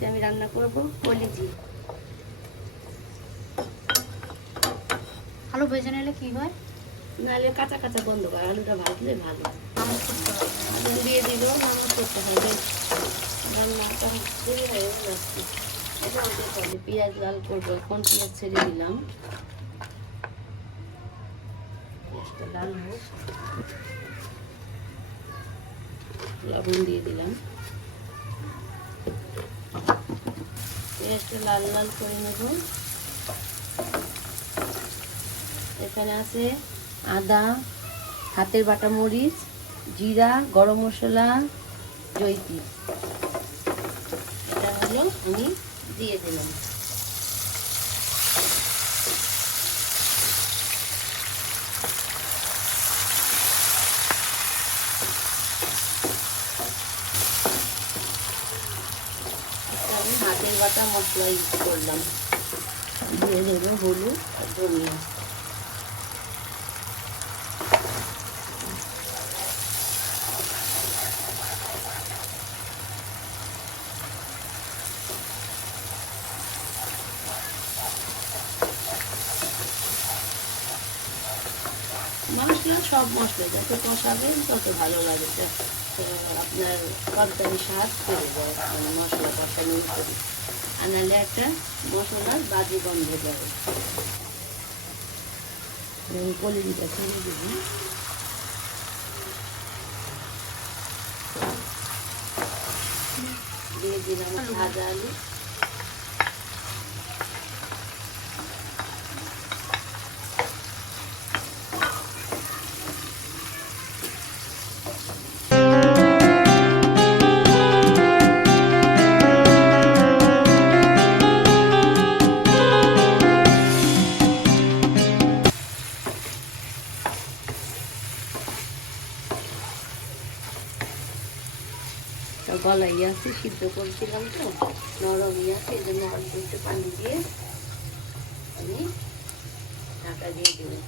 আজকে আমি রান্না করব কলিজি। আলু ভেজে নিলে কি হয়? নাহলে কাঁচা কাঁচা গন্ধ করে, আলুটা ভাজলে ভালো। নামাজ করতে হবে। আগুন দিয়ে দিল, নামাজ করতে হবে। রান্নাটা দেরি হয়ে যাচ্ছে। এটা আমাদের করলে পেঁয়াজ লাল করবো, এখন পেঁয়াজ ছেড়ে দিলাম। পেঁয়াজটা লাল হোক, লবণ দিয়ে দিলাম। পেঁয়াজটা লাল লাল করে নেব। এখানে আছে আদা, হাতের বাটা মরিচ, জিরা, গরম মশলা, জয়িত্রী। এটা হলো আমি দিয়ে দিলাম। আমি হাতের বাটা মশলা ইউজ করলাম। দিয়ে দেবো হলুদ আর ধনিয়া। মশলা সব মশলা যত কষাবেন তত ভালো লাগে, আপনার তরকারি স্বাদ চলে যায়, মানে মশলা কষানো করি। আর নাহলে একটা মশলার বাজে গন্ধ যাবে। কলিজিটা ছেড়ে দিবি। দিয়ে দিলাম ভাজা আলু। গলাই আছে, সিদ্ধ করেছিলাম তো, নরম আছে, এই জন্য অল্প একটু পানি দিয়ে আমি ঢাকা দিয়ে দেবো।